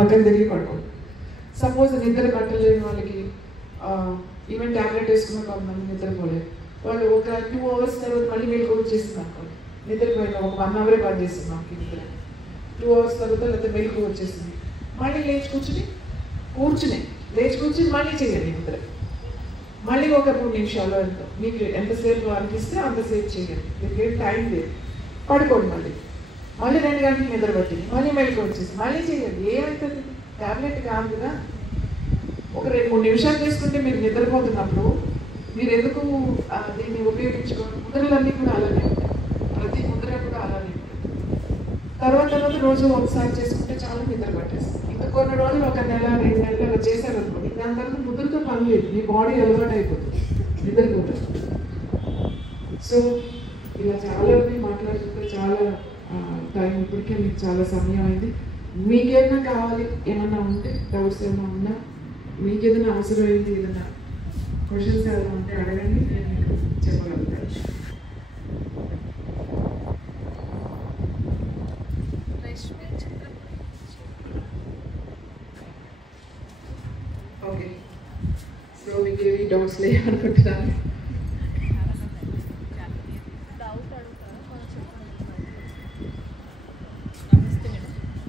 పక్కన తిరిగి పడుకోండి. సపోజ్ నిద్ర పట్టలేని వాళ్ళకి ఈవెన్ ట్యాబ్లెట్ వేసుకున్న కొంతమంది నిద్రపోలేదు, వాళ్ళు ఒక 2 hours తర్వాత మళ్ళీ మెలకు వచ్చేసింది అనుకోండి. నిద్రపోయిన ఒక 1 hour పనిచేస్తుంది మాకు నిద్ర, 2 hours తర్వాత లేకపోతే మెలకు వచ్చేసింది, మళ్ళీ లేచి కూర్చుని మళ్ళీ చేయండి నిద్ర. మళ్ళీ ఒక 3 నిమిషాలు ఎంతో మీకు ఎంతసేపు అనిపిస్తే అంతసేపు చేయండి. మీకు ఏం టైం లేదు, పడుకోండి. మళ్ళీ 2 గంటలు నిద్ర పట్టింది, మళ్ళీ మెలకు వచ్చేసి మళ్ళీ చేయండి. ఏమవుతుంది? ట్యాబ్లెట్ కాదు కదా. ఒక 2-3 నిమిషాలు చేసుకుంటే మీరు నిద్రపోతున్నప్పుడు మీరు ఎందుకు దీన్ని ఉపయోగించుకోండి. ముద్రలన్నీ కూడా అలానే ఉంటాయి, ప్రతి ముద్ర కూడా అలానే ఉంటుంది. తర్వాత రోజు ఒకసారి చేసుకుంటే చాలా నిద్ర పట్టేస్తుంది. ఇంకా కొన్ని రోజులు 1 నెల 2 నెలలు అలా చేశారు అనుకోండి, దాని తర్వాత ముద్రతో పని లేదు, మీ బాడీ అలవాటు అయిపోతుంది నిద్రపోతుంది. సో ఇలా చాలా మాట్లాడుతుంటే చాలా టైం, ఇప్పటికే మీకు చాలా సమయం అయింది. మీకేమైనా కావాలి, ఏమన్నా ఉంటే డౌట్స్ ఏమైనా ఉన్నా, మీకు ఏదైనా అవసరం అయింది, ఏదైనా క్వశ్చన్స్ ఏమైనా ఉంటే అడగండి, నేను మీకు చెప్పగలుగుతాను. ఓకే, సో మీకు ఏమి డౌట్స్ లేవనుకుంటున్నాను.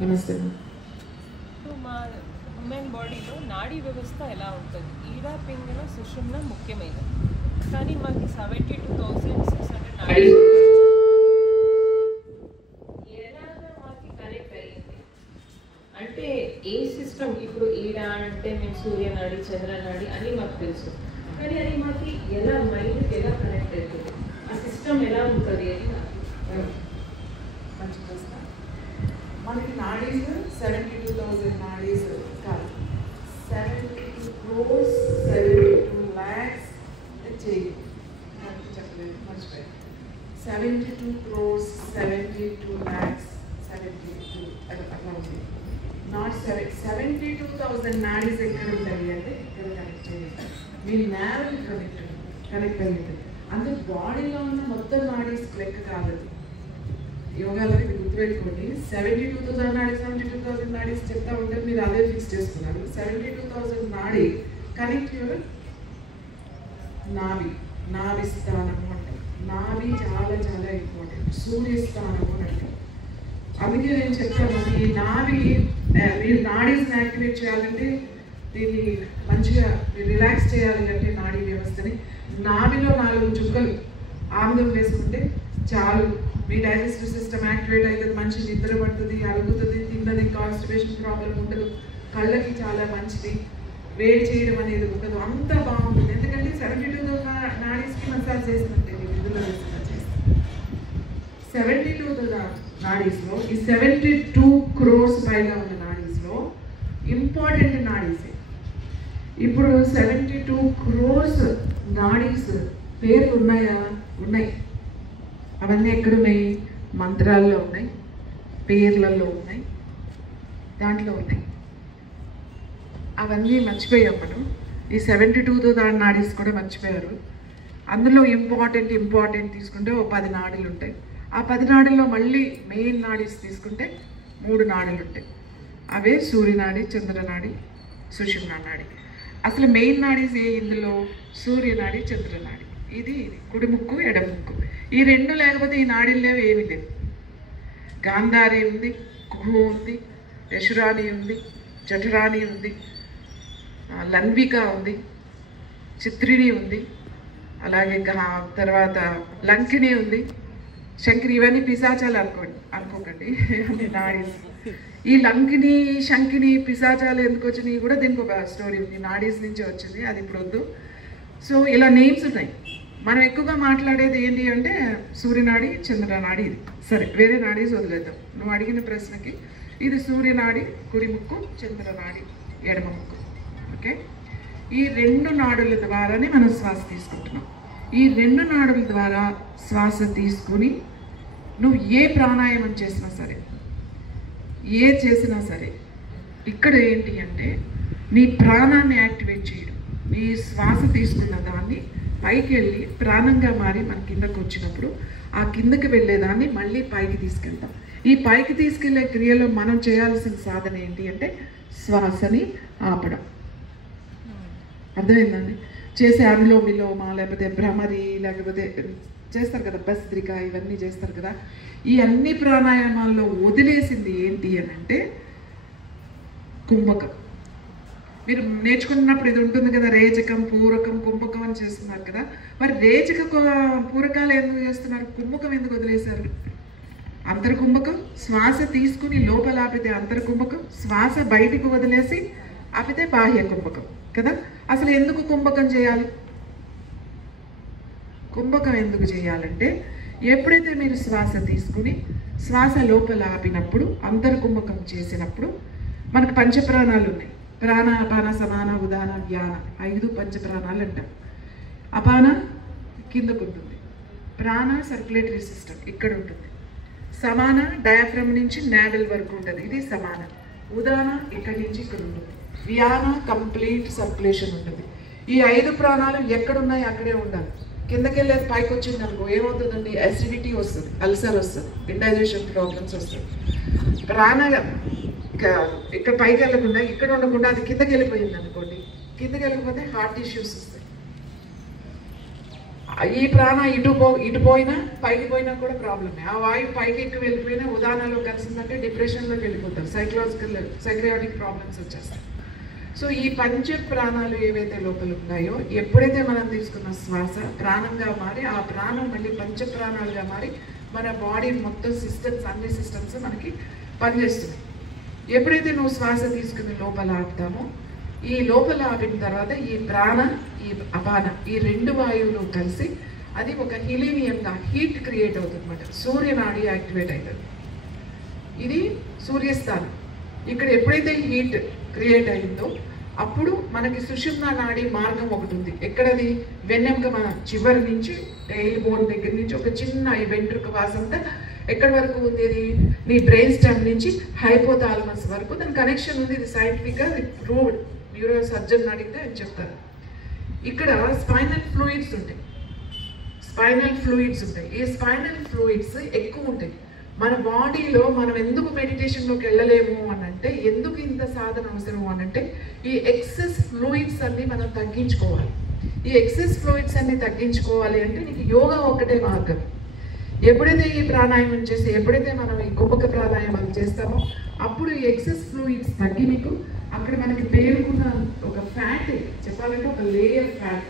నమస్తే. మా ఉమెన్ బాడీలో నాడీ వ్యవస్థ ఎలా ఉంటుంది? ఈడ, పింగళ, సుషుమ్న ముఖ్యమైనది. కానీ మాకు 72,600 నాడీ ఎలాగా మాకు కనెక్ట్ అయ్యింది అంటే ఏ సిస్టమ్? ఇప్పుడు ఈడ అంటే మేము సూర్యనాడి, చంద్రనాడి అని మాకు తెలుసు, కానీ అది మాకు ఎలా మైండ్కి ఎలా కనెక్ట్ అవుతుంది, ఆ సిస్టమ్ ఎలా ఉంటుంది అని నాకు మంచి ప్రశ్న. మనకి నాడీస్ 72,000 నాడీస్ కాదు, 72 crores 72 lakhs చేయి చెప్పలేదు, మర్చిపోయాను. 72 crores 72 lakhs 72 అట్లా ఉంది. నాట్ 72,000 నాడీస్ ఎక్కడ ఉంటాయి అంటే ఇక్కడ కనెక్ట్ చేయాలి, మీ నేరల్ కనెక్ట్ అయ్యింది. అంటే బాడీలో ఉన్న మొత్తం నాడీస్ లెక్క కాదు. యోగాలో ఇది గుర్తుపెట్టుకోండి. 72,000 నాడీ 72,000 నాడీస్ చెప్తా ఉంటే మీరు అదే ఫిక్స్ చేస్తున్నారు. 72,000 నాడీ కనెక్ట్ యువర్ నాభి స్థానము అంటే నాభి చాలా చాలా ఇంపార్టెంట్, సూర్యస్థానము అంటే. అందుకే నేను చెప్తాను, ఈ నాభి మీరు నాడీస్ని యాక్టివేట్ చేయాలంటే, దీన్ని మంచిగా మీరు రిలాక్స్ చేయాలి అంటే నాడీ వ్యవస్థని నాభిలో 4 చుక్కలు ఆముదం వేసుకుంటే చాలు. మీ డైజెస్టివ్ సిస్టమ్ యాక్టివేట్ అవుతుంది, మంచి నిద్ర పడుతుంది, అరుగుతుంది, తిన్నది, కాన్స్టిపేషన్ ప్రాబ్లం ఉండదు, కళ్ళకి చాలా మంచిది, వేడి చేయడం అనేది ఉండదు, అంతా బాగుంటుంది. ఎందుకంటే 72,000 నాడీస్కి మసాజ్ చేసినట్టే నిధులు చేస్తాను. 72,000 నాడీస్లో ఈ 72 crores పైగా ఉన్న నాడీస్లో ఇంపార్టెంట్ నాడీసే. ఇప్పుడు 72 crores నాడీస్ పేర్లు ఉన్నాయా? ఉన్నాయి. అవన్నీ ఎక్కడున్నాయి? మంత్రాల్లో ఉన్నాయి, పేర్లలో ఉన్నాయి, దాంట్లో ఉన్నాయి. అవన్నీ మర్చిపోయాం మనం. ఈ 72,000 నాడీస్ కూడా మర్చిపోయారు. అందులో ఇంపార్టెంట్ తీసుకుంటే ఓ 10 నాడులు ఉంటాయి. ఆ 10 నాడుల్లో మళ్ళీ మెయిన్ నాడీస్ తీసుకుంటే 3 నాడులు ఉంటాయి. అవే సూర్యనాడి, చంద్రనాడి, సుషుమ్నా నాడి. అసలు మెయిన్ నాడీస్ ఇందులో సూర్యనాడి, చంద్రనాడి. ఇది కుడి ముక్కు, ఎడమ ముక్కు. ఈ 2 లేకపోతే ఈ నాడీలు లేవు, ఏమి లేవు. గాంధారి ఉంది, కుహు ఉంది, యశురాణి ఉంది, జఠరాణి ఉంది, లన్విక ఉంది, చిత్రిణి ఉంది, అలాగే తర్వాత లంకిని ఉంది, శంకిని. ఇవన్నీ పిశాచాలు అనుకోకండి, అన్ని నాడీస్. ఈ లంకిని, శంకిని, పిశాచాలు ఎందుకు వచ్చినాయి కూడా దీనికి ఒక స్టోరీ ఉంది, నాడీస్ నుంచి వచ్చింది, అది ఇప్పుడు వద్దు. సో ఇలా నేమ్స్ ఉన్నాయి. మనం ఎక్కువగా మాట్లాడేది ఏంటి అంటే సూర్యనాడి, చంద్రనాడి. ఇది సరే, వేరే నాడీస్ వదిలేద్దాం. నువ్వు అడిగిన ప్రశ్నకి ఇది సూర్యనాడి కుడి ముక్కు, చంద్రనాడి ఎడమ ముక్కు. ఓకే, ఈ 2 నాడుల ద్వారానే మనం శ్వాస తీసుకుంటున్నాం. ఈ 2 నాడుల ద్వారా శ్వాస తీసుకుని నువ్వు ఏ ప్రాణాయామం చేసినా సరే, ఇక్కడ ఏంటి అంటే నీ ప్రాణాన్ని యాక్టివేట్ చేయడం. నీ శ్వాస తీసుకున్న దాన్ని పైకి వెళ్ళి ప్రాణంగా మారి మన కిందకు వచ్చినప్పుడు ఆ కిందకి వెళ్ళేదాన్ని మళ్ళీ పైకి తీసుకెళ్తాం. ఈ పైకి తీసుకెళ్లే క్రియలో మనం చేయాల్సిన సాధన ఏంటి అంటే శ్వాసని ఆపడం. అర్థమైందండి? చేసే అనులోమ విలోమ, లేకపోతే భ్రమరి, లేకపోతే చేస్తారు కదా భస్త్రిక, ఇవన్నీ చేస్తారు కదా. ఈ అన్ని ప్రాణాయామాల్లో వదిలేసింది ఏంటి అని అంటే కుంభకం. మీరు నేర్చుకున్నప్పుడు ఇది ఉంటుంది కదా, రేచకం, పూరకం, కుంభకం అని చేస్తున్నారు కదా. మరి రేచక పూరకాలు ఎందుకు చేస్తున్నారు? కుంభకం ఎందుకు వదిలేశారు? అంతర్కుంభకం శ్వాస తీసుకుని లోపల ఆపితే అంతర్కుంభకం, శ్వాస బయటికి వదిలేసి ఆపితే బాహ్య కుంభకం కదా. అసలు ఎందుకు కుంభకం చేయాలి? కుంభకం ఎందుకు చేయాలంటే ఎప్పుడైతే మీరు శ్వాస తీసుకుని శ్వాస లోపల ఆపినప్పుడు అంతర్కుంభకం చేసినప్పుడు మనకు పంచప్రాణాలు ఉన్నాయి. ప్రాణ, అపాన, సమాన, ఉదాన, వ్యాన, 5 పంచప్రాణాలు అంటాం. అపాన కిందకు ఉంటుంది, ప్రాణ సర్క్యులేటరీ సిస్టమ్ ఇక్కడ ఉంటుంది, సమాన డయాఫ్రమ్ నుంచి నావెల్ వరకు ఉంటుంది, ఇది సమాన, ఉదాన ఇక్కడి నుంచి ఇక్కడ ఉంటుంది, వ్యాన కంప్లీట్ సర్క్యులేషన్ ఉంటుంది. ఈ 5 ప్రాణాలు ఎక్కడున్నాయి అక్కడే ఉండాలి. కిందకి వెళ్ళేది పైకి వచ్చింది అనుకో ఏమవుతుందండి? అసిడిటీ వస్తుంది, అల్సర్ వస్తుంది, ఇండైజెషన్ ప్రాబ్లమ్స్ వస్తుంది. ప్రాణ ఇక్కడ పైకి వెళ్ళకుండా ఇక్కడ ఉండకుండా అది కిందకి వెళ్ళిపోయింది అనుకోండి, కిందకి వెళ్ళకపోతే హార్ట్ ఇష్యూస్ వస్తాయి. ఈ ప్రాణ ఇటు పోయినా పైకి పోయినా కూడా ప్రాబ్లమే. ఆ వాయువు పైకి ఎక్కువ వెళ్ళిపోయినా ఉదాహరణలో కలిసిందంటే డిప్రెషన్లోకి వెళ్ళిపోతారు, సైక్రియాటిక్ ప్రాబ్లమ్స్ వచ్చేస్తాయి. సో ఈ పంచ ప్రాణాలు ఏవైతే లోపల ఉన్నాయో ఎప్పుడైతే మనం తీసుకున్న శ్వాస ప్రాణంగా మారి ఆ ప్రాణం మళ్ళీ పంచ ప్రాణాలుగా మారి మన బాడీ మొత్తం సిస్టమ్స్, అన్ని సిస్టమ్స్ మనకి పనిచేస్తున్నాయి. ఎప్పుడైతే నువ్వు శ్వాస తీసుకుని లోపల ఆపుతామో ఈ లోపల ఆపిన తర్వాత ఈ ప్రాణ, ఈ అపాన, ఈ 2 వాయువులు కలిసి అది ఒక హీలీనియంగా హీట్ క్రియేట్ అవుతుంది అన్నమాట. సూర్యనాడి యాక్టివేట్ అవుతుంది. ఇది సూర్యస్థానం. ఇక్కడ ఎప్పుడైతే హీట్ క్రియేట్ అయిందో అప్పుడు మనకి సుషుమ్నా నాడి మార్గం ఒకటి ఉంది. ఎక్కడది? వెన్నెముక మన చివరి నుంచి టెయిల్ బోన్ దగ్గర నుంచి ఒక చిన్న ఈ వెంట్రుక వాసంతా ఎక్కడి వరకు ఉంది? ఇది నీ బ్రెయిన్ స్టెమ్ నుంచి హైపోథాలమస్ వరకు దాని కనెక్షన్ ఉంది. ఇది సైంటిఫిక్గా ప్రూవ్డ్. న్యూరో సర్జన్ అడిగితే అని చెప్తారు. ఇక్కడ స్పైనల్ ఫ్లూయిడ్స్ ఉంటాయి. ఈ స్పైనల్ ఫ్లూయిడ్స్ ఎక్కువ ఉంటాయి మన బాడీలో. మనం ఎందుకు మెడిటేషన్లోకి వెళ్ళలేము అని అంటే, ఎందుకు ఇంత సాధన అవసరం అని అంటే ఈ ఎక్సెస్ ఫ్లూయిడ్స్ అన్ని మనం తగ్గించుకోవాలి. ఈ ఎక్సెస్ ఫ్లూయిడ్స్ అన్ని తగ్గించుకోవాలి అంటే నీకు యోగా ఒక్కటే మార్గం. ఎప్పుడైతే ఈ ప్రాణాయామం చేసి ఎప్పుడైతే మనం ఈ కుంభక ప్రాణాయామం చేస్తామో అప్పుడు ఈ ఎక్సెస్ ఫ్లూయిడ్స్ తగ్గి మీకు అక్కడ మనకి పేరుకున్న ఒక ఫ్యాట్, చెప్పాలంటే ఒక లేయర్ ఫ్యాట్,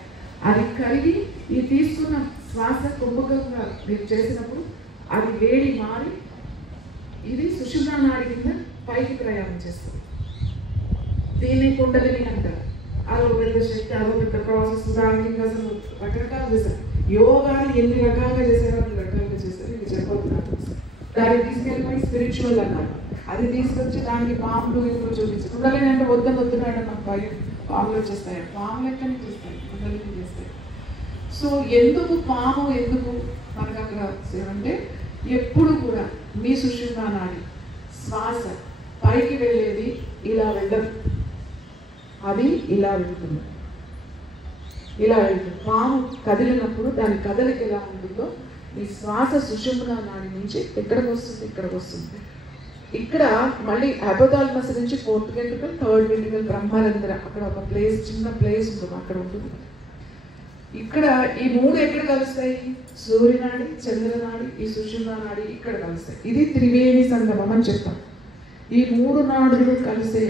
అది కరిగి ఈ తీసుకున్న శ్వాస కుంభకంగా మీరు చేసినప్పుడు అది వేడి మారి ఇది సుషుమ్నా నాడి కింద పైకి ప్రయాణం చేస్తుంది. దీన్ని కుండలిని అంటారు. అదో పెద్ద శక్తి, అదో పెద్ద ప్రాసెస్. దానికి అసలు రకరకాలు చేశారు. యోగాని ఎన్ని రకాలుగా చేశారో అన్ని రకాలుగా చేశారు. ఇది చెప్పబోతున్నాను. దాన్ని తీసుకెళ్ళిపోయి స్పిరిచువల్ అన్నారు. అది తీసుకొచ్చి దానికి పాములు ఇప్పుడు చూపించారు. కుండలిని అంటే వద్దున్నాడు నాకు భయం, పాములు వచ్చేస్తాయి. పాములు ఎక్కడి నుంచి చేస్తాయి? కుండలిని చేస్తాయి. సో ఎందుకు పాము, ఎందుకు మనకు అక్కడ అంటే ఎప్పుడు కూడా మీ సుషుమ్నా నాడి శ్వాస పైకి వెళ్ళేది ఇలా వెళ్ళదు, అది ఇలా వెళ్తుంది, ఇలా వెళ్తుంది. పాము కదిలినప్పుడు దాని కదలిక ఎలా ఉంటుందో ఈ శ్వాస సుషుమ్నా నాడి నుంచి ఎక్కడికి వస్తుంది? ఇక్కడికి వస్తుంది. ఇక్కడ మళ్ళీ హైపోథాలమస్ నుంచి 4th వెంట్రుకల్, 3rd వెంట్రుకల్, బ్రహ్మరంధ్ర, అక్కడ ఒక ప్లేస్, చిన్న ప్లేస్ ఉంటుంది, అక్కడ ఉంటుంది. ఇక్కడ ఈ 3 ఎక్కడ కలుస్తాయి? సూర్యనాడి, చంద్రనాడి, ఈ సుషుమ్నా నాడి ఇక్కడ కలుస్తాయి. ఇది త్రివేణి సంగమం అని చెప్తాం. ఈ 3 నాడులు కలిసే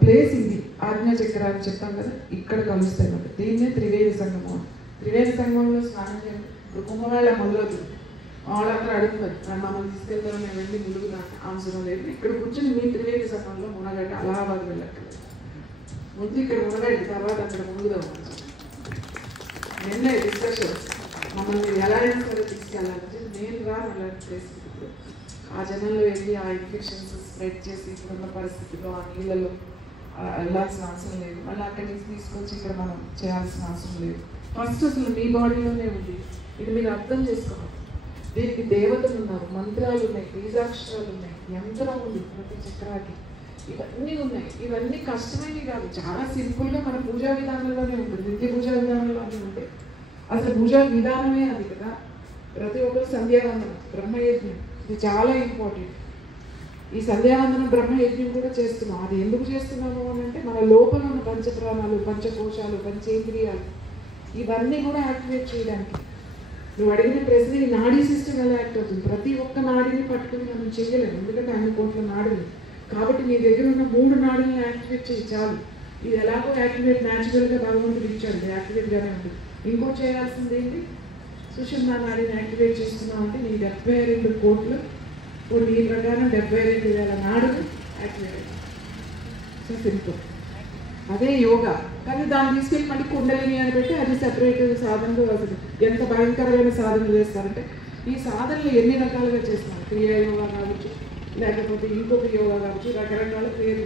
ప్లేస్ ఇది. ఆజ్ఞాచక్ర అని చెప్తాం కదా, ఇక్కడ కలుస్తాయి అన్నమాట. దీన్నే త్రివేణి సంగమం. త్రివేణి సంగమంలో స్నానం చేయాలి. ఇప్పుడు కుంభమేళ మొదలవుతుంది. వాళ్ళందరూ అడుగుతారు, మమ్మల్ని తీసుకెళ్తారు, మేము వెళ్ళి ములుగుదాకా అవసరం లేదు. ఇక్కడ కూర్చొని మీ త్రివేణి సంగమంలో మునగండి. అలహాబాద్ వెళ్ళక్కర్లేదు, ముందు ఇక్కడ మునగండి, తర్వాత అక్కడ మునుగుదాం. నిన్న డిస్కషన్స్ మమ్మల్ని ఎలా అయినా సరే తీసుకెళ్ళాలంటే నేను అలాంటి ప్లేస్ ఇప్పుడు ఆ జనంలో వెళ్ళి ఆ ఇన్ఫెక్షన్స్ స్ప్రెడ్ చేసి ఇప్పుడున్న పరిస్థితుల్లో ఆ నీళ్ళలో వెళ్ళాల్సిన అవసరం లేదు. మళ్ళీ అక్కడి నుంచి తీసుకొచ్చి ఇక్కడ మనం చేయాల్సిన అవసరం లేదు. ఫస్ట్ అసలు మీ బాడీలోనే ఉంది. ఇది మీరు అర్థం చేసుకోవాలి. దీనికి దేవతలు ఉన్నారు, మంత్రాలు ఉన్నాయి, బీజాక్షరాలు ఉన్నాయి, యంత్రం ఉంది ప్రతి చక్రాకి, ఇవన్నీ ఉన్నాయి. ఇవన్నీ కష్టమైనవి కాదు, చాలా సింపుల్గా మన పూజా విధానంలోనే ఉంటుంది. నిత్య పూజా విధానంలోనే ఉంటాయి. అసలు పూజా విధానమే అది కదా. ప్రతి ఒక్కరు సంధ్యావందనం, బ్రహ్మయజ్ఞం, ఇది చాలా ఇంపార్టెంట్. ఈ సంధ్యావందనం బ్రహ్మయజ్ఞం కూడా చేస్తున్నాం. అది ఎందుకు చేస్తున్నాము అని అంటే మన లోపల ఉన్న పంచప్రాణాలు, పంచకోశాలు, పంచేంద్రియాలు ఇవన్నీ కూడా యాక్టివేట్ చేయడానికి. నువ్వు అడిగిన ప్రశ్న ఈ నాడీ సిస్టమ్ ఎలా యాక్ట్ అవుతుంది? ప్రతి ఒక్క నాడిని పట్టుకుని మనం చేయలేము, ఎందుకంటే అన్ని కోట్ల నాడులు. కాబట్టి నీ దగ్గర ఉన్న 3 నాడులను యాక్టివేట్ చేయి చాలు. ఇది ఎలాగో యాక్టివేట్ న్యాచురల్గా భగవంతుడు ఇచ్చాడు, యాక్టివేట్గానే ఉంటుంది. ఇంకోటి చేయాల్సింది ఏంటి? సుషుమ్నా నాడిని యాక్టివేట్ చేస్తున్నావు అంటే నీ 72 కోట్లు నీ ప్రకారం 72,000 నాడులు యాక్టివేట్. So simple. అదే యోగా. కానీ దాన్ని తీసుకెళ్ళి మళ్ళీ కుండలిని అని పెట్టి అది సెపరేట్ సాధనలు. అసలు ఎంత భయంకరమైన సాధనలు చేస్తారంటే ఈ సాధనలు ఎన్ని రకాలుగా చేస్తున్నారు. క్రియా యోగా కావచ్చు, లేకపోతే ఇంకొక యోగా కావచ్చు, రకరకాల పేరు.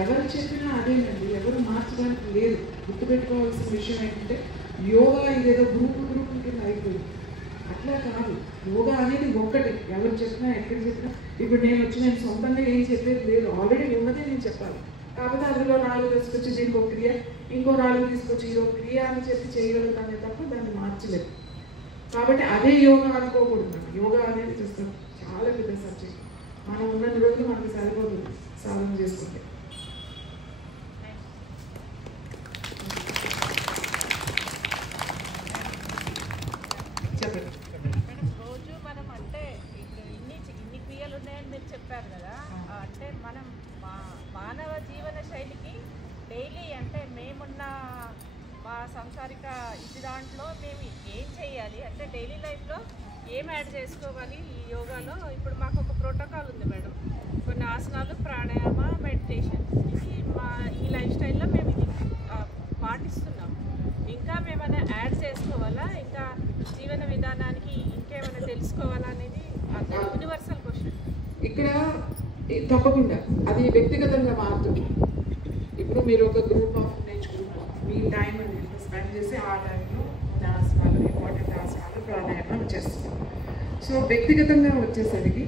ఎవరు చెప్పినా అదేనండి, ఎవరు మార్చడానికి లేదు. గుర్తుపెట్టుకోవాల్సిన విషయం ఏంటంటే యోగా ఇదేదో గ్రూప్ కింద అయిపోయింది. అట్లా కాదు. యోగా అనేది ఒక్కటి. ఎవరు చెప్పినా ఎక్కడ చెప్పినా ఇప్పుడు నేను సొంతంగా ఏం చెప్పేది లేదు, ఆల్రెడీ ఉన్నదే నేను చెప్పాలి. కాకపోతే అందులో 4 తీసుకొచ్చి దీనికి ఒక క్రియ, ఇంకో 4 తీసుకొచ్చి ఇది ఒక క్రియ అని చెప్పి చేయగలుగుతానే తప్ప దాన్ని మార్చలేదు. కాబట్టి అదే యోగా అనుకోకూడదు. మనం యోగా అనేది చూస్తాం చాలా పెద్ద సబ్జెక్ట్. మనం ఉన్న రోజులు మనకి సరిపోతుంది సాధన చేసుకుంటే. చెప్పండి. రోజు మనం అంటే ఇన్ని క్రియలు ఉన్నాయని మీరు చెప్పారు కదా, అంటే మనం మానవ జీవన శైలికి డైలీ అంటే మేమున్న మా సంసారిక ఇది దాంట్లో మేము ఏం చేయాలి అంటే డైలీ లైఫ్లో ఏం యాడ్ చేసుకోవాలి ఈ యోగాలో? ఇప్పుడు మాకు ఒక ప్రోటోకాల్ ఉంది మేడం, కొన్ని ఆసనాలు, ప్రాణాయామ, మెడిటేషన్, ఇది ఈ లైఫ్ స్టైల్లో మేము ఇది పాటిస్తున్నాం. ఇంకా మేమైనా యాడ్ చేసుకోవాలా? ఇంకా జీవన విధానానికి ఇంకేమైనా తెలుసుకోవాలా అనేది యూనివర్సల్ క్వశ్చన్. ఇక్కడ తప్పకుండా అది వ్యక్తిగతంగా మారుతుంది. ఇప్పుడు మీరు ఒక గ్రూప్ ఆఫ్ నేర్చుకుంటారు, మీ టైం స్పెండ్ చేసి ఆ టైంలో ఆసనాలు, ఇంపార్టెంట్ ఆసనాలు, ప్రాణాయామం చేస్తున్నారు. సో వ్యక్తిగతంగా వచ్చేసరికి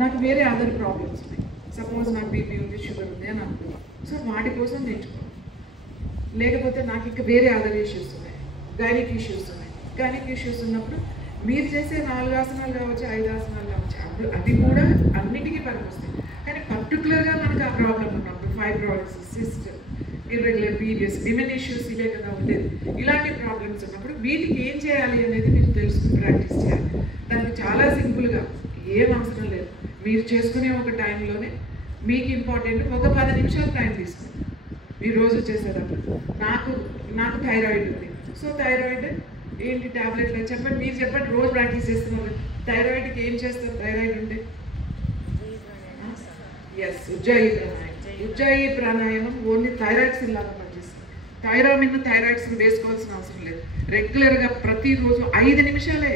నాకు వేరే అదర్ ప్రాబ్లమ్స్ ఉన్నాయి. సపోజ్ నాకు బీపీ ఉంది, షుగర్ ఉంది అని అనుకున్నాను. సో వాటి కోసం నేర్చుకోవాలి. లేకపోతే నాకు ఇంకా వేరే అదర్ ఇష్యూస్ ఉన్నాయి, గైనిక్ ఇష్యూస్ ఉన్నాయి. గైనిక్ ఇష్యూస్ ఉన్నప్పుడు మీరు చేసే 4 ఆసనాలు కావచ్చు, 5 ఆసనాలు కావచ్చు, అది కూడా అన్నిటికీ పనికొస్తాయి. కానీ పర్టికులర్గా మనకు ఆ ప్రాబ్లం ఉన్నప్పుడు fibroids, cyst, irregular periods, women issues ఇవే కదా ఉండేది. ఇలాంటి ప్రాబ్లమ్స్ ఉన్నప్పుడు వీటికి ఏం చేయాలి అనేది మీరు తెలుసుకుని ప్రాక్టీస్ చేయాలి. దానికి చాలా సింపుల్గా ఏం అవసరం లేదు. మీరు చేసుకునే ఒక టైంలోనే మీకు ఇంపార్టెంట్ ఒక 10 నిమిషాలు టైం తీసుకోండి. మీరు రోజు చేసేటప్పుడు నాకు థైరాయిడ్ ఉంది. సో థైరాయిడ్ ఏంటి ట్యాబ్లెట్లు చెప్పండి, మీరు చెప్పండి. రోజు ప్రాక్టీస్ చేస్తున్నారు. థైరాయిడ్కి ఏం చేస్తారు? థైరాయిడ్ ఉంటే ఎస్ ఉజ్జాయి ప్రాణాయామం. ఉజ్జాయి ప్రాణాయామం ఓన్లీ థైరాయిడ్స్ని లాగా పనిచేస్తుంది. థైరాయిడ్స్ని వేసుకోవాల్సిన అవసరం లేదు. రెగ్యులర్గా ప్రతిరోజు 5 నిమిషాలే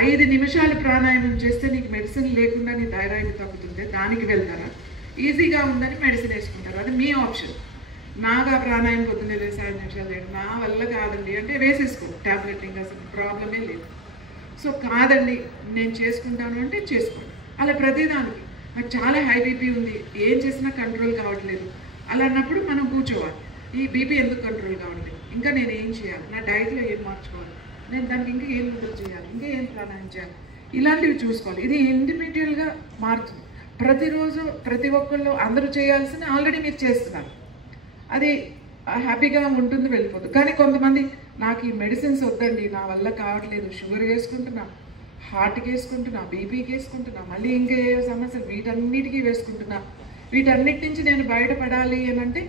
5 నిమిషాలు ప్రాణాయామం చేస్తే నీకు మెడిసిన్ లేకుండా నీ థైరాయిడ్ తగ్గుతుంది. దానికి వెళ్తారా? ఈజీగా ఉందని మెడిసిన్ వేసుకుంటారు. అది మీ ఆప్షన్. నాకు ఆ ప్రాణాయామం పొద్దున్నే వేసి 5 నిమిషాలు లేదు, నా వల్ల కాదండి అంటే వేసేసుకో ట్యాబ్లెట్, ఇంకా అసలు ప్రాబ్లమే లేదు. సో కాదండి నేను చేసుకుంటాను అంటే చేసుకోండి. అలా ప్రతిదానికి నాకు చాలా హై బీపీ ఉంది, ఏం చేసినా కంట్రోల్ కావట్లేదు, అలా అన్నప్పుడు మనం కూర్చోవాలి. ఈ బీపీ ఎందుకు కంట్రోల్ కావట్లేదు, ఇంకా నేను ఏం చేయాలి, నా డైట్లో ఏం మార్చుకోవాలి, నేను దానికి ఇంకా ఏం ఇంప్రూవ్ చేయాలి, ఇంకా ఏం ప్రాణాయామం చేయాలి, ఇలాంటివి చూసుకోవాలి. ఇది ఇండివిజువల్గా మారుతుంది. ప్రతిరోజు ప్రతి ఒక్కళ్ళు అందరూ చేయాల్సిన ఆల్రెడీ మీరు చేస్తున్నారు, అది హ్యాపీగా ఉంటుంది, వెళ్ళిపోతుంది. కానీ కొంతమంది నాకు ఈ మెడిసిన్స్ వద్దండి, నా వల్ల కావట్లేదు, షుగర్ వేసుకుంటున్నా, హార్ట్కి వేసుకుంటున్నా, బీపీకి వేసుకుంటున్నా, మళ్ళీ ఇంకే సమస్యలు వీటన్నిటికీ వేసుకుంటున్నా, వీటన్నిటి నుంచి నేను బయటపడాలి అని అంటే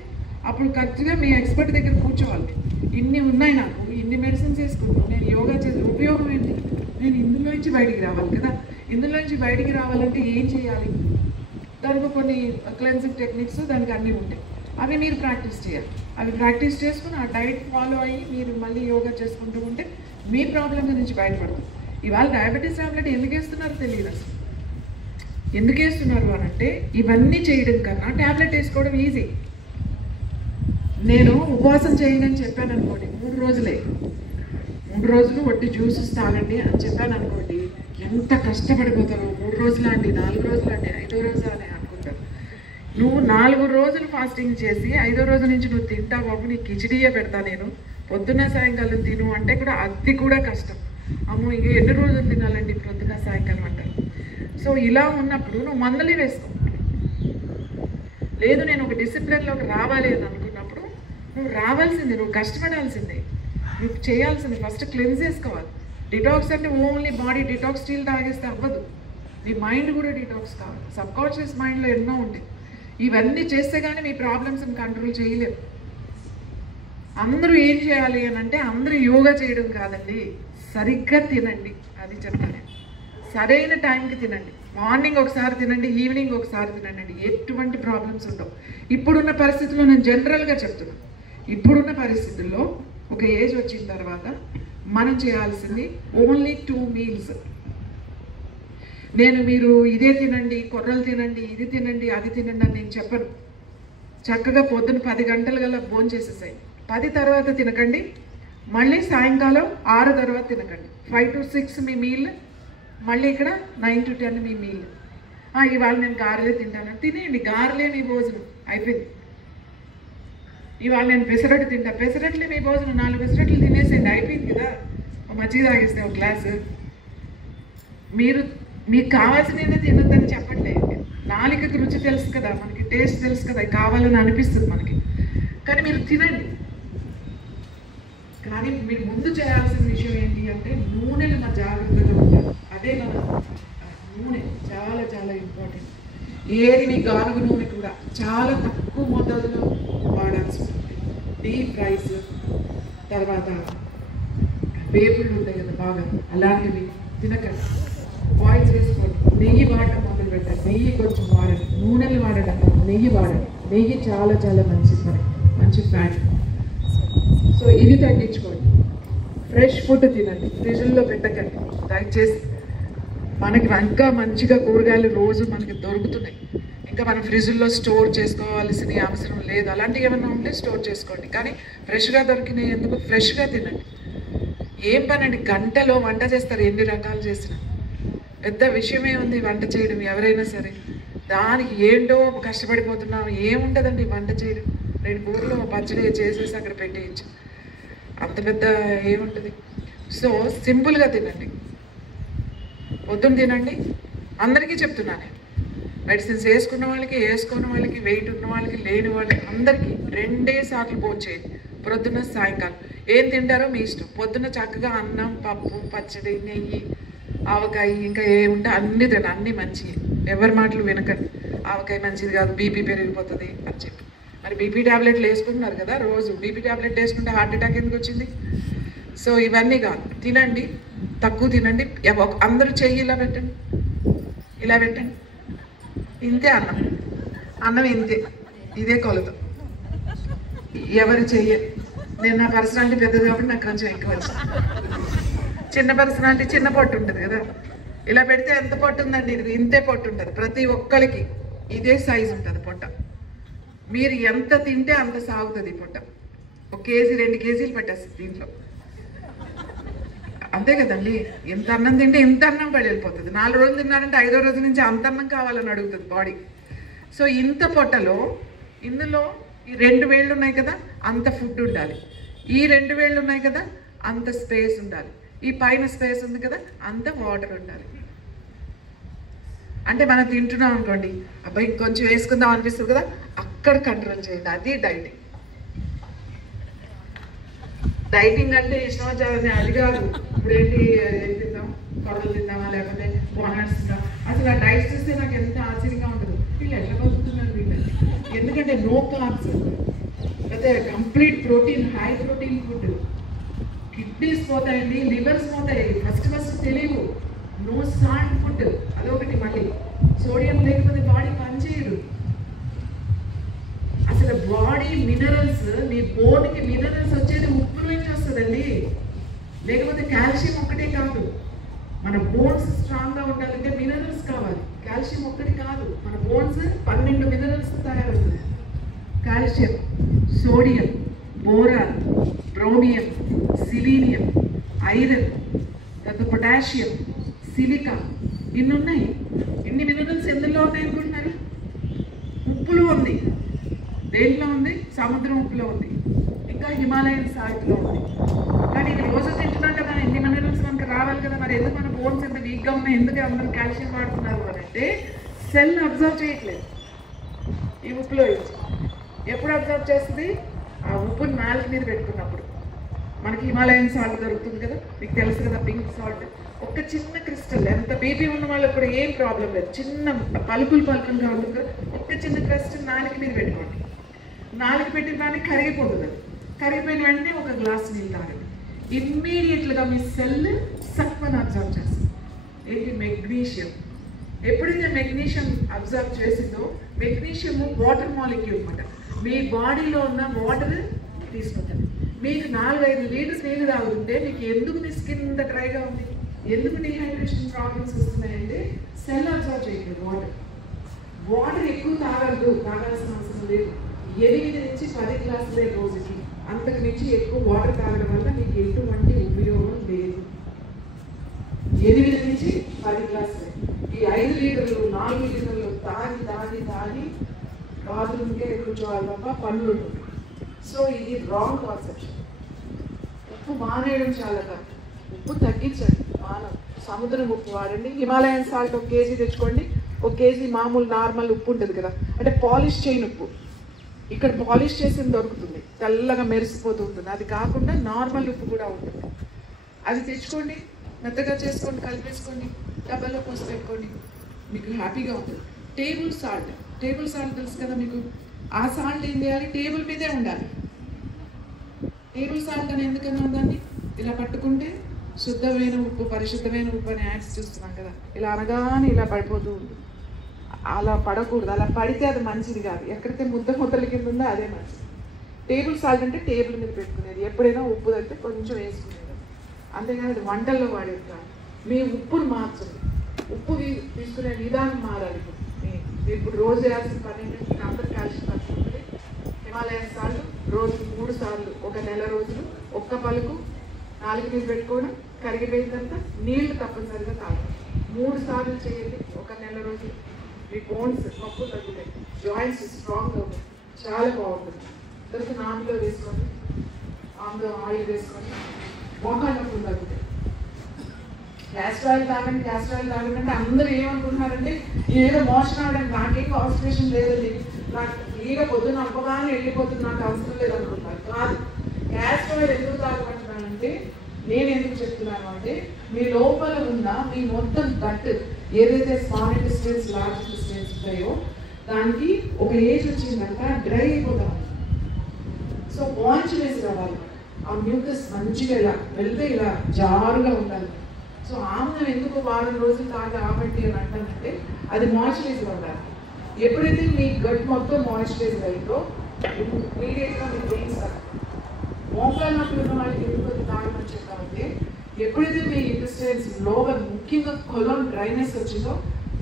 అప్పుడు కరెక్ట్గా మీ ఎక్స్పర్ట్ దగ్గర కూర్చోవాలి. ఇన్ని ఉన్నాయి నాకు, ఇన్ని మెడిసిన్స్ వేసుకుంటాను, నేను యోగా చేసే ఉపయోగం ఏంటి, నేను ఇందులోంచి బయటికి రావాలి కదా. ఇందులోంచి బయటికి రావాలంటే ఏం చేయాలి, దానికి కొన్ని క్లెన్సింగ్ టెక్నిక్స్ దానికి అన్నీ ఉంటాయి. అవి మీరు ప్రాక్టీస్ చేయాలి. అవి ప్రాక్టీస్ చేసుకుని ఆ డైట్ ఫాలో అయ్యి మీరు మళ్ళీ యోగా చేసుకుంటూ ఉంటే మీ ప్రాబ్లం నుంచి బయటపడుతుంది. ఇవాళ డయాబెటీస్ టాబ్లెట్ ఎందుకు వేస్తున్నారో తెలియదు అసలు. ఎందుకు వేస్తున్నారు అని అంటే ఇవన్నీ చేయడం కన్నా ట్యాబ్లెట్ వేసుకోవడం ఈజీ. నేను ఉపవాసం చేయండి అని చెప్పాను అనుకోండి, 3 రోజులే, 3 రోజులు వడ్డీ జ్యూసెస్ తాగండి అని చెప్పాను అనుకోండి, ఎంత కష్టపడిపోతారో. 3 రోజులు అండి, 4 రోజులు అండి, 5వ రోజు అని అనుకుంటారు. నువ్వు 4 రోజులు ఫాస్టింగ్ చేసి 5వ రోజు నుంచి నువ్వు తింటా బాబు, నీకు కిచిడియే పెడతా నేను, పొద్దున్న సాయంకాలం తిను అంటే కూడా అది కూడా కష్టం. అమ్మో ఇంక ఎన్ని రోజులు తినాలండి పొద్దున్న సాయంకాలం అంటారు. సో ఇలా ఉన్నప్పుడు నువ్వు మందులు వేసుకో. లేదు నేను ఒక డిసిప్లిన్లోకి రావాలి అని అనుకున్నప్పుడు నువ్వు రావాల్సిందే, నువ్వు కష్టపడాల్సిందే, నువ్వు చేయాల్సింది ఫస్ట్ క్లెన్స్ చేసుకోవాలి. డిటాక్స్ అంటే ఓన్లీ బాడీ డిటాక్స్ స్టీల్ తాగేస్తే అవ్వదు, మీ మైండ్ కూడా డిటాక్స్ కావాలి. సబ్కాన్షియస్ మైండ్లో ఎన్నో ఉంటాయి. ఇవన్నీ చేస్తే కానీ మీ ప్రాబ్లమ్స్ని కంట్రోల్ చేయలేవు. అందరూ ఏం చేయాలి అని అంటే అందరూ యోగా చేయడం కాదండి, సరిగ్గా తినండి. అది చెప్తాను. సరైన టైంకి తినండి. మార్నింగ్ ఒకసారి తినండి, ఈవినింగ్ ఒకసారి తినండి. ఎటువంటి ప్రాబ్లమ్స్ ఉండవు. ఇప్పుడున్న పరిస్థితుల్లో నేను జనరల్గా చెప్తున్నాను, ఇప్పుడున్న పరిస్థితుల్లో ఒక ఏజ్ వచ్చిన తర్వాత మనం చేయాల్సింది ఓన్లీ 2 మీల్స్. నేను మీరు ఇదే తినండి, కొర్రలు తినండి, ఇది తినండి, అది తినండి అని నేను చెప్పను. చక్కగా పొద్దున 10 గంటల గల భోజనం చేసేసాయి. 10 తర్వాత తినకండి, మళ్ళీ సాయంకాలం 6 తర్వాత తినకండి. 5 to 6 మీ మీల్, మళ్ళీ ఇక్కడ 9 to 10 మీ మీల్. ఇవాళ నేను గారెలే తింటాను, తినేయండి, గారెలే మీ భోజనం అయిపోయింది. ఇవాళ నేను పెసరట్టు తింటా, పెసరట్లే మీ భోజనం, 4 పెసరట్లు తినేసేయండి, అయిపోయింది కదా. మజ్జిగ తాగేస్తే ఒక గ్లాసు. మీకు కావాల్సినవి తినొద్దని చెప్పట్లేదు. నాలుకకి రుచి తెలుసు కదా, మనకి టేస్ట్ తెలుసు కదా, కావాలని అనిపిస్తుంది మనకి, కానీ మీరు తినండి. కానీ మీరు ముందు చేయాల్సిన విషయం ఏంటి అంటే నూనెలు మా జాగ్రత్తగా ఉండాలి. అదే మన నూనె చాలా చాలా ఇంపార్టెంట్. ఏది మీ గానుగ నూనె కూడా చాలా తక్కువ మోతాదులో వాడాల్సి ఉంటుంది. డీప్ ఫ్రైస్, తర్వాత వేపుళ్ళు ఉంటాయి కదా బాగా, అలాంటివి తినకండి. బాయిల్స్ వేసుకోండి. నెయ్యి వాడటం మొదలు పెట్టండి. నెయ్యి కొంచెం వాడండి, నూనెలు వాడటం నెయ్యి వాడండి. నెయ్యి చాలా చాలా మంచిది, మనకి మంచి ఫ్యాట్. సో ఇవి తగ్గించుకోండి. ఫ్రెష్ ఫుడ్ తినండి, ఫ్రిడ్జ్లో పెట్టకండి దయచేసి. మనకి ఇంకా మంచిగా కూరగాయలు రోజు మనకి దొరుకుతున్నాయి, ఇంకా మనం ఫ్రిడ్జ్లో స్టోర్ చేసుకోవాల్సిన అవసరం లేదు. అలాంటివి ఏమైనా ఉంటే స్టోర్ చేసుకోండి, కానీ ఫ్రెష్గా దొరికినాయి ఎందుకు, ఫ్రెష్గా తినండి. ఏం పని అండి, గంటలో వంట చేస్తారు, ఎన్ని రకాలు చేసినా. పెద్ద విషయమే ఉంది వంట చేయడం, ఎవరైనా సరే దానికి ఏంటో కష్టపడిపోతున్నాం. ఏముంటుందండి వంట చేయడం, 2 కూరలు పచ్చడి చేసేసి అక్కడ పెట్టేయచ్చు, అంత పెద్ద ఏముంటుంది. సో సింపుల్గా తినండి, పొద్దున్న తినండి. అందరికీ చెప్తున్నాను, మెడిసిన్స్ వేసుకున్న వాళ్ళకి, వేసుకున్న వాళ్ళకి, వెయిట్ ఉన్న వాళ్ళకి, లేని వాళ్ళకి, అందరికీ 2 సార్లు భోజనం చేయండి, పొద్దున్న సాయంకాలం. ఏం తింటారో మీ ఇష్టం. పొద్దున్న చక్కగా అన్నం, పప్పు, పచ్చడి, నెయ్యి, ఆవకాయ, ఇంకా ఏముంటే అన్నీ తినండి, అన్నీ మంచివి. ఎవరి మాటలు వినకండి. ఆవకాయ మంచిది కాదు, బీపీ పెరిగిపోతుంది అని చెప్పి. మరి బీపీ ట్యాబ్లెట్లు వేసుకుంటున్నారు కదా రోజు, బీపీ ట్యాబ్లెట్ వేసుకుంటే హార్ట్ అటాక్ ఎందుకు వచ్చింది? సో ఇవన్నీ కాదు, తినండి, తక్కువ తినండి. అందరూ చెయ్యి ఇలా పెట్టండి, ఇలా పెట్టండి, ఇంతే అన్నం, అన్నం ఇంతే, ఇదే కొలత. ఎవరు చెయ్యాలి. నేను నా పర్సనాలిటీ పెద్దది కాబట్టి నాకు కొంచెం ఎక్కువ వచ్చింది. చిన్న పర్సనాలిటీ చిన్న పొట్టు ఉంటుంది కదా, ఇలా పెడితే ఎంత పొట్టు ఉందండి, ఇది ఇంతే పొట్టు ఉంటుంది. ప్రతి ఒక్కరికి ఇదే సైజు ఉంటుంది పొట్ట. మీరు ఎంత తింటే అంత సాగుతుంది పొట్ట. 1 కేజీ 2 కేజీలు పెట్టేస్తుంది దీంట్లో, అంతే కదండి. ఎంత అన్నం తింటే ఇంత అన్నం పడి వెళ్ళిపోతుంది. 4 రోజులు తిన్నారంటే 5వ రోజు నుంచి అంత అన్నం కావాలని అడుగుతుంది బాడీ. సో ఇంత పొట్టలో ఇందులో ఈ 2 వేళ్ళు ఉన్నాయి కదా, అంత ఫుడ్ ఉండాలి. ఈ 2 వేళ్ళు ఉన్నాయి కదా, అంత స్పేస్ ఉండాలి. ఈ పైన స్పేస్ ఉంది కదా, అంత వాటర్ ఉండాలి. అంటే మనం తింటున్నాం అనుకోండి, అబ్బాయి కొంచెం వేసుకుందాం అనిపిస్తుంది కదా, అక్కడ కంట్రోల్ చేయండి. అది డైటింగ్. డైటింగ్ అంటే ఇష్టం వచ్చేది అది కాదు. ఇప్పుడు ఏంటి, ఏం తిందాం, కొరలు తిందామా లేకపోతే వానట్స్ తిందాం. అసలు ఆ డైట్ చూస్తే నాకు ఎంత ఆశ్చర్యంగా ఉంటుంది. వీళ్ళు ఎట్లా బతుకుతున్నారు వీళ్ళు? ఎందుకంటే నో కార్బ్స్, అయితే complete protein, high protein food. Kidneys పోతాయండి, లివర్స్ పోతాయి. ఫస్ట్ తెలియవు. నో సాల్ట్ ఫుడ్, అదొకటి. మళ్ళీ సోడియం లేకపోతే బాడీ పనిచేయదు. అసలు బాడీ మినరల్స్, మీ బోన్కి మినరల్స్ వచ్చేది ఉప్పు నుంచి వస్తుందండి, లేకపోతే కాల్షియం ఒక్కటే కాదు. మన బోన్స్ స్ట్రాంగ్గా ఉండాలంటే మినరల్స్ కావాలి, కాల్షియం ఒక్కటి కాదు. మన బోన్స్ 12 మినరల్స్ తయారవుతుంది. Calcium, sodium, boron, bromium, selenium, iron, తర్వాత పొటాషియం, సిలికా, ఇన్ని ఉన్నాయి. ఇన్ని మినరల్స్ ఎందులో ఉన్నాయి అనుకుంటున్నారు? ఉప్పులో ఉంది. దేంట్లో ఉంది? సముద్రం ఉప్పులో ఉంది, ఇంకా హిమాలయన్ సాల్ట్లో ఉంది. కానీ ఇది రోజు తింటున్నాం కదా, ఎన్ని మినరల్స్ మనకు రావాలి కదా. మరి ఎందుకు మన బోన్స్ ఎంత వీక్గా ఉన్నాయి, ఎందుకు అందరూ కాల్షియం వాడుతున్నారు అని అంటే సెల్ అబ్జర్వ్ చేయట్లేదు. ఈ ఉప్పులో వేసి ఎప్పుడు అబ్జర్వ్ చేస్తుంది? ఆ ఉప్పుని నాలుగు మీద పెట్టుకున్నప్పుడు. మనకి హిమాలయన్ సాల్ట్ దొరుకుతుంది కదా, మీకు తెలుసు కదా, పింక్ సాల్ట్. ఒక చిన్న క్రిస్టల్, ఎంత బీపీ ఉన్న వాళ్ళకి కూడా ఏం ప్రాబ్లం లేదు, చిన్న పలుకులుగా ఉంటుంది కదా, ఒక చిన్న క్రిస్టల్ నాలుగు మీద పెట్టుకోండి. నాలుగు పెట్టిన దాన్ని కరిగిపోతుంది. అది కరిగిపోయిన వెంటనే ఒక గ్లాస్ నీళ్ళు తాగండి. ఇమ్మీడియట్లుగా మీ సెల్ సత్వను అబ్జర్వ్ చేస్తుంది. ఏంటి? మెగ్నీషియం. ఎప్పుడైతే మెగ్నీషియం అబ్జర్వ్ చేసిందో, మెగ్నీషియము వాటర్ మాలిక్యూల్ అనమాట. మీ బాడీలో ఉన్న వాటర్ తీసుకుంటుంది. మీకు 4-5 లీటర్స్ నీళ్ళు తాగుతుంటే మీకు ఎందుకు మీ స్కిన్ ఇంత డ్రైగా ఉంది, ఎందుకు డిహైడ్రేషన్ ప్రాబ్లమ్స్ వస్తున్నాయంటే సెల్ అబ్జర్వ్ చేయట్లేదు వాటర్ ఎక్కువ తాగాల్సిన అవసరం లేదు. 8 నుంచి 10 గ్లాసులే రోజుకి, అంతకు మించి ఎక్కువ వాటర్ తాగడం వల్ల మీకు ఎటువంటి ఉపయోగం లేదు. 8 నుంచి 10 గ్లాసులే. ఈ 5 లీటర్లు 4 లీటర్లు తాగి బాత్రూమ్కే కూర్చోవాలి తప్ప పనులు ఉంటుంది. సో ఇది రాంగ్ కాన్సెప్షన్. ఉప్పు మానేయడం చాలా తప్పు. ఉప్పు తగ్గించండి. సముద్రం ఉప్పు వాడండి. హిమాలయన్ సాల్ట్ 1 కేజీ తెచ్చుకోండి. 1 కేజీ మామూలు నార్మల్ ఉప్పు ఉంటుంది కదా, అంటే పాలిష్ చేయని ఉప్పు. ఇక్కడ పాలిష్ చేసింది దొరుకుతుంది, తెల్లగా మెరిసిపోతూ ఉంటుంది. అది కాకుండా నార్మల్ ఉప్పు కూడా ఉంటుంది. అది తెచ్చుకోండి, మెత్తగా చేసుకోండి, కలిపేసుకోండి, డబ్బాలో పోసి పెట్టుకోండి, మీకు హ్యాపీగా ఉంటుంది. టేబుల్ సాల్ట్ తెలుసు కదా మీకు. ఆ సాల్ట్ ఏం చేయాలి? టేబుల్ మీదే ఉండాలి. టేబుల్ సాల్ట్ అని ఎందుకన్నా దాన్ని ఇలా పట్టుకుంటే శుద్ధమైన ఉప్పు, పరిశుద్ధమైన ఉప్పు అని యాడ్స్ చూస్తున్నాం కదా, ఇలా అనగానే ఇలా పడిపోతూ ఉంటుంది. అలా పడకూడదు. అలా పడితే అది మంచిది కాదు. ఎక్కడైతే ముద్దల కింద ఉందో అదే మంచిది. టేబుల్ సాల్ట్ అంటే టేబుల్ మీద పెట్టుకునేది, ఎప్పుడైనా ఉప్పు తగ్గితే కొంచెం వేసుకునేది, అంతేగాని అది వంటల్లో వాడేది కాదు. మీ ఉప్పును మార్చండి. ఉప్పు తీసుకునే విధానం మారాలి. ఇప్పుడు రోజు వేయాల్సిన పని ఏంటంటే అందరు కాల్షియం పట్టుకుంటుంది. హిమాలయన్ సాల్ట్ రోజుకి 3 సార్లు, ఒక నెల రోజులు, ఒక్క పలుకు 4 మీద పెట్టుకోవడం, కరిగిపోయిందంతా నీళ్లు తప్పనిసరిగా తాగడం. 3 సార్లు చేయండి ఒక నెల రోజులు. మీ బోన్స్ నొప్పులు తగ్గుతాయి, జాయింట్స్ స్ట్రాంగ్ అవుతాయి, చాలా బాగుంటుంది. తర్వాత ఆమ్లో వేసుకొని, ఆమ్లో ఆయిల్ వేసుకొని మోకాళ్ళ నొప్పులు తగ్గుతాయి. క్యాస్టర్ ఆయిల్ తాగండి అంటే అందరూ ఏమనుకుంటున్నారంటే ఏదో మోషన్ అవడానికి, నాకేం కాన్స్టిపేషన్ లేదండి, నాకు ఫ్రీగా పొద్దున్న అవ్వగానే వెళ్ళిపోతుంది, నాకు అవసరం లేదనుకుంటున్నారు. కాదు, క్యాస్టర్ ఆయిల్ ఎందుకు తాగమంటున్నానంటే, నేను ఎందుకు చెప్తున్నాను అంటే, మీ లోపల ఉన్న మీ మొత్తం గట్ ఏదైతే స్మాల్ ఇంటెస్టైన్స్, లార్జ్ ఇంటెస్టైన్స్ ఉంటాయో దానికి ఒక ఏజ్ వచ్చిందంట డ్రై అయిపోతాం. సో మాయిశ్చరైజ్ రావాలి, ఆ మ్యూకస్ మంచిగా ఇలా వెళ్తే ఇలా జారుగా ఉండాలి. సో ఆమ్లం ఎందుకు వారం రోజులు తాగి ఆపండి అని అంటానంటే, అది మాయిశ్చరైజ్ ఉండాలి. ఎప్పుడైతే మీ గట్ మొత్తం మాయిశ్చరైజ్ అయిందో ఇమీడియట్గా మీ పెయిన్స్ మోకాళ్ళ నొప్పులు ఉన్న వాళ్ళకి ఎందుకు తాగమని చెప్పాలంటే, ఎప్పుడైతే మీ ఇంటెస్టైన్స్ లోపల ముఖ్యంగా కొలోన్ డ్రైనెస్ వచ్చిందో,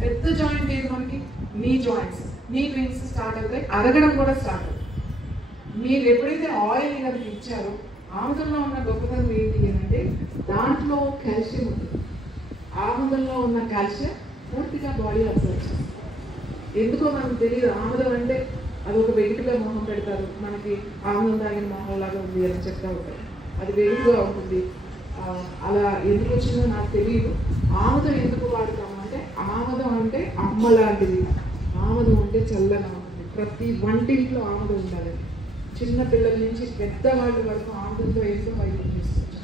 పెద్ద జాయింట్ ఏది మనకి, నీ జాయింట్స్, నీ పెయిన్స్ స్టార్ట్ అవుతాయి, అరగడం కూడా స్టార్ట్ అవుతుంది. మీరు ఎప్పుడైతే ఆయిల్ కనుక ఇచ్చారో, ఆముదంలో ఉన్న గొప్పతనం ఏంటి అంటే దాంట్లో కాల్షియం ఉంటుంది. ఆముదంలో ఉన్న కాల్షియం పూర్తిగా బాడీ అబ్జర్వ్ చేస్తుంది. ఎందుకో మనకు తెలియదు. ఆముదం అంటే అది ఒక వెలుగుగా మొహం పెడతారు, మనకి ఆముదం తాగిన మొహంలాగా ఉంది అని చెప్తా ఉంటారు. అది వెలుగుగా ఉంటుంది. అలా ఎందుకు వచ్చిందో నాకు తెలియదు. ఆముదం ఎందుకు వాడతాము అంటే, ఆముదం అంటే అమ్మ లాంటిది, ఆముదం అంటే చల్లగా ఉంటుంది. ప్రతి వంటింట్లో ఆముదం ఉండాలి. చిన్న పిల్లల నుంచి పెద్దవాళ్ళ వరకు ఆముదంతో ఎంతో వైద్యం చేసుకోవచ్చు.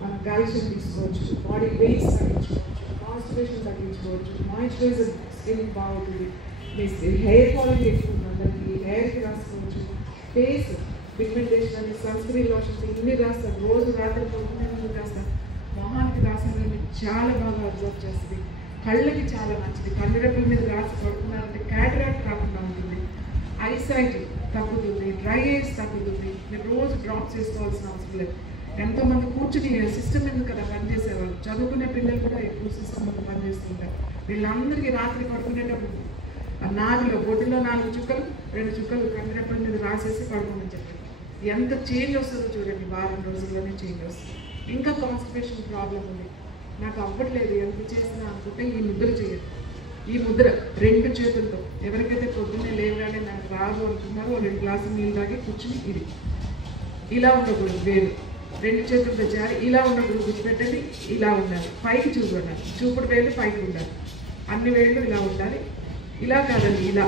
మనం కాల్షియం తీసుకోవచ్చు, బాడీ వెయిట్స్ తగ్గించుకోవచ్చు, కాన్స్టిపేషన్ తగ్గించుకోవచ్చు, మాయిశ్చరైజర్ స్కిన్ బాగుంటుంది. మీ హెయిర్ ఫాలింగ్ ఎక్కువ ఉంది అందరికి, హెయిర్కి రాసుకోవచ్చు. ఫేస్ పిగ్మెంటేషన్ అని సన్ స్క్రీన్ లోషన్స్ ఇన్ని రాస్తారు, రోజు రాత్రి పొద్దున్న రాస్తారు. మొహానికి రాసాలని చాలా బాగా అబ్జర్వ్ చేస్తుంది. కళ్ళకి చాలా మంచిది. కళ్ళు రెప్పల మీద రాసి పడుతున్నారంటే క్యాటరాక్ట్ రాకుండా ఉంటుంది, ఐసైట్ తగ్గుతుంది, డ్రై ఐస్ తగ్గుతుంది. మీరు రోజు డ్రాప్ చేసుకోవాల్సిన అవసరం లేదు. ఎంతోమంది కూర్చుని సిస్టమ్ మీద కదా పనిచేసేవాళ్ళు, చదువుకునే పిల్లలు కూడా ఎక్కువ సిస్టమ్ మీద పనిచేస్తుంటారు. వీళ్ళందరికీ రాత్రి పడుకునేటప్పుడు నాలుగులో బొడ్డులో 4 చుక్కలు 2 చుక్కలు కంటిరెప్పల మీద రాసేసి పడుకోమని చెప్పారు. ఎంత చేంజ్ వస్తుందో చూడండి, వారం రోజుల్లోనే చేంజ్ వస్తుంది. ఇంకా కాన్స్టిపేషన్ ప్రాబ్లం ఉంది, నాకు అవ్వట్లేదు ఎంత చేసినా అనుకుంటే ఈ ముద్ర చేయండి. ఈ ముద్ర 2 చేతులతో, ఎవరికైతే పొద్దున్నే లేవగానే నాకు రాదు అనుకున్నారో 2 గ్లాసులు నీళ్ళు తాగి కూర్చుని ఇది ఇలా ఉండకూడదు. వేలు 2 చేతులతో జారి ఇలా ఉండకూడదు, గుర్తుపెట్టండి. ఇలా ఉండాలి, పైకి చూడాలి, చూపుడు వేలు పైకి ఉండాలి, అన్ని వేళ్ళు ఇలా ఉండాలి. ఇలా కాదండి, ఇలా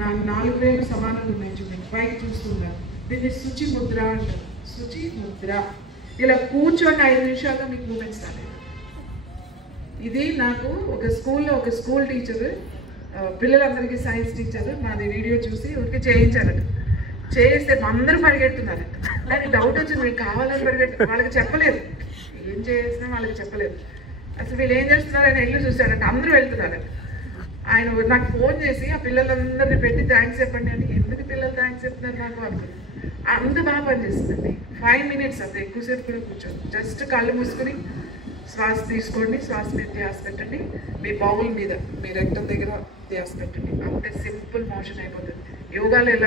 నా 4 వేలు సమానంగా ఉన్నాయి చూడండి, పైకి చూస్తున్నారు. దీన్ని శుచి ముద్ర అంటారు. శుచి ముద్ర. ఇలా కూర్చొని 5 నిమిషాల్లో మీకు మూమెంట్స్ రాలేదు. ఇది నాకు ఒక స్కూల్లో ఒక స్కూల్ టీచర్, పిల్లలందరికీ సైన్స్ టీచర్ నాది వీడియో చూసి ఊరికి చేయించారట. చేయిస్తే అందరూ పరిగెడుతున్నారట. నాకు డౌట్ వచ్చింది, మీకు కావాలని పరిగెట్టు. వాళ్ళకి చెప్పలేదు, ఏం చేసినా వాళ్ళకి చెప్పలేదు. అసలు వీళ్ళు ఏం చేస్తున్నారు అని వెళ్ళి చూశారట. అందరూ వెళ్తున్నారట. ఆయన నాకు ఫోన్ చేసి ఆ పిల్లలందరినీ పెట్టి థ్యాంక్స్ చెప్పండి అని. ఎందుకు పిల్లలు థ్యాంక్స్ చెప్తున్నారు నాకు అనుకున్నాను. అంత బాగా పనిచేస్తుందండి. 5 minutes అంతే, ఎక్కువసేపు కూడా కూర్చోండి. జస్ట్ కళ్ళు మూసుకొని శ్వాస తీసుకోండి, శ్వాస మీద ధ్యాస పెట్టండి, మీ బౌల్ మీద మీ రెక్టం దగ్గర ధ్యాస పెట్టండి. అంతే సింపుల్ మోషన్ అయిపోతుంది. యోగాలో ఎలా